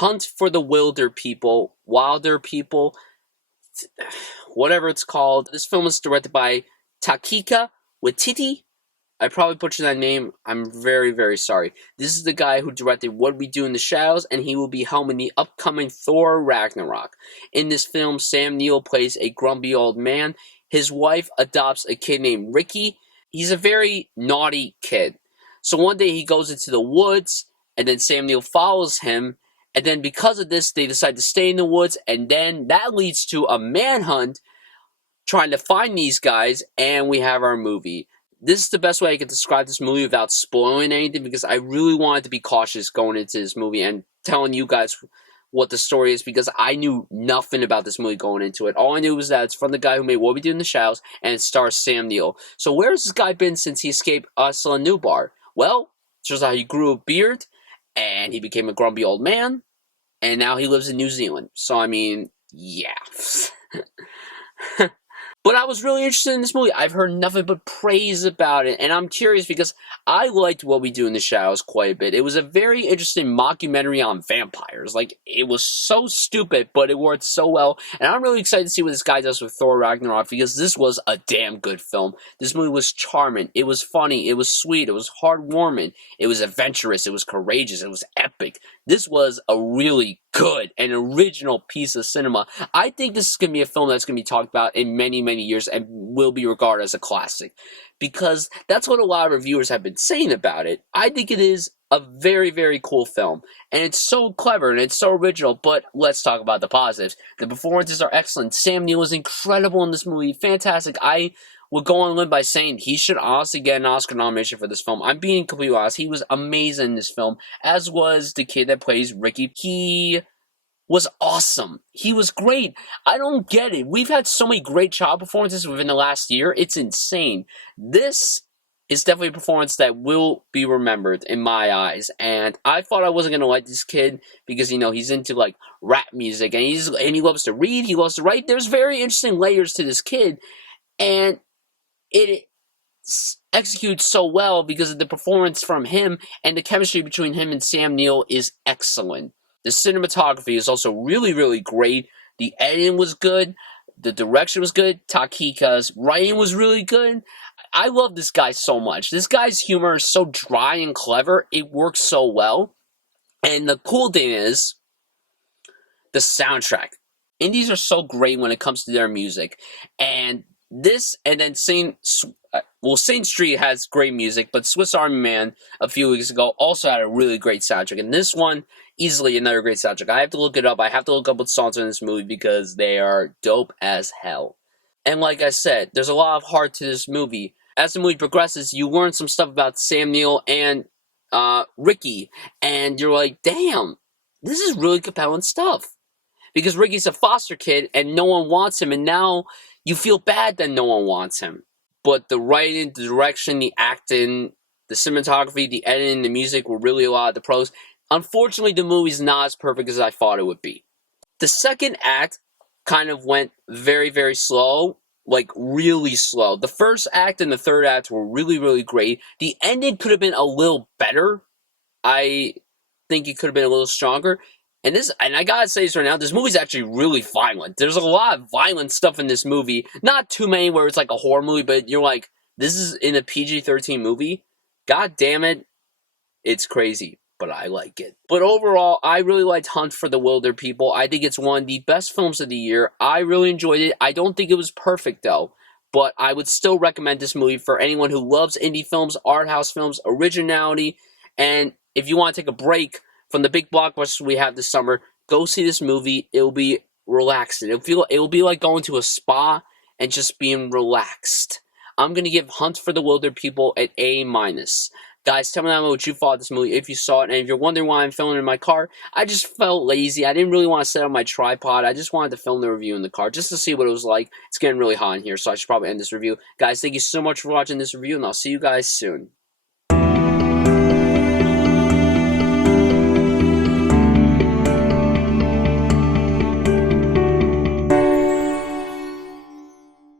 Hunt for the Wilderpeople, whatever it's called. This film was directed by Taika Waititi. I probably butchered that name. I'm very, very sorry. This is the guy who directed What We Do in the Shadows, and he will be helming the upcoming Thor Ragnarok. In this film, Sam Neill plays a grumpy old man. His wife adopts a kid named Ricky. He's a very naughty kid. So one day he goes into the woods, and then Sam Neill follows him, and then because of this, they decide to stay in the woods, and then that leads to a manhunt trying to find these guys, and we have our movie. This is the best way I can describe this movie without spoiling anything, because I really wanted to be cautious going into this movie and telling you guys what the story is, because I knew nothing about this movie going into it. All I knew was that it's from the guy who made What We Do in the Shadows, and it stars Sam Neill. So where's this guy been since he escaped Ursula Newbar? Well, turns out he grew a beard, and he became a grumpy old man, and now he lives in New Zealand. So, I mean, yeah. But I was really interested in this movie. I've heard nothing but praise about it, and I'm curious because I liked What We Do in the Shadows quite a bit. It was a very interesting mockumentary on vampires. Like, it was so stupid, but it worked so well, and I'm really excited to see what this guy does with Thor Ragnarok, because this was a damn good film. This movie was charming, it was funny, it was sweet, it was heartwarming, it was adventurous, it was courageous, it was epic. This was a really good and original piece of cinema. I think this is going to be a film that's going to be talked about in many, many years and will be regarded as a classic, because that's what a lot of reviewers have been saying about it. I think it is a very, very cool film, and it's so clever and it's so original. But let's talk about the positives. The performances are excellent. Sam Neill is incredible in this movie, fantastic. I would go on a limb by saying he should honestly get an Oscar nomination for this film. I'm being completely honest. He was amazing in this film, as was the kid that plays Ricky. He was awesome. He was great. I don't get it. We've had so many great child performances within the last year. It's insane. This is definitely a performance that will be remembered in my eyes. And I thought I wasn't going to like this kid because, you know, he's into, like, rap music. And he loves to read. He loves to write. There's very interesting layers to this kid. And it executes so well because of the performance from him, and the chemistry between him and Sam Neill is excellent. The cinematography is also really, really great. The editing was good. The direction was good. Taika's writing was really good. I love this guy so much. This guy's humor is so dry and clever. It works so well. And the cool thing is the soundtrack. Indies are so great when it comes to their music. And this, and then Saint Street has great music, but Swiss Army Man a few weeks ago also had a really great soundtrack. And this one, easily another great soundtrack. I have to look it up. I have to look up what songs are in this movie because they are dope as hell. And like I said, there's a lot of heart to this movie. As the movie progresses, you learn some stuff about Sam Neill and Ricky, and you're like, damn, this is really compelling stuff. Because Ricky's a foster kid, and no one wants him, and now you feel bad that no one wants him. But the writing, the direction, the acting, the cinematography, the editing, the music were really a lot of the pros. Unfortunately, the movie's not as perfect as I thought it would be. The second act kind of went very, very slow. Like, really slow. The first act and the third act were really, really great. The ending could have been a little better. I think it could have been a little stronger. And I gotta say this right now, this movie's actually really violent. There's a lot of violent stuff in this movie. Not too many where it's like a horror movie, but you're like, this is in a PG-13 movie? God damn it. It's crazy, but I like it. But overall, I really liked Hunt for the Wilderpeople. I think it's one of the best films of the year. I really enjoyed it. I don't think it was perfect, though. But I would still recommend this movie for anyone who loves indie films, art house films, originality, and if you want to take a break from the big blockbusters we have this summer, go see this movie. It'll be relaxing. It'll be like going to a spa and just being relaxed. I'm going to give Hunt for the Wilderpeople an A-. Guys, tell me down below what you thought of this movie, if you saw it, and if you're wondering why I'm filming in my car, I just felt lazy. I didn't really want to set up my tripod. I just wanted to film the review in the car, just to see what it was like. It's getting really hot in here, so I should probably end this review. Guys, thank you so much for watching this review, and I'll see you guys soon.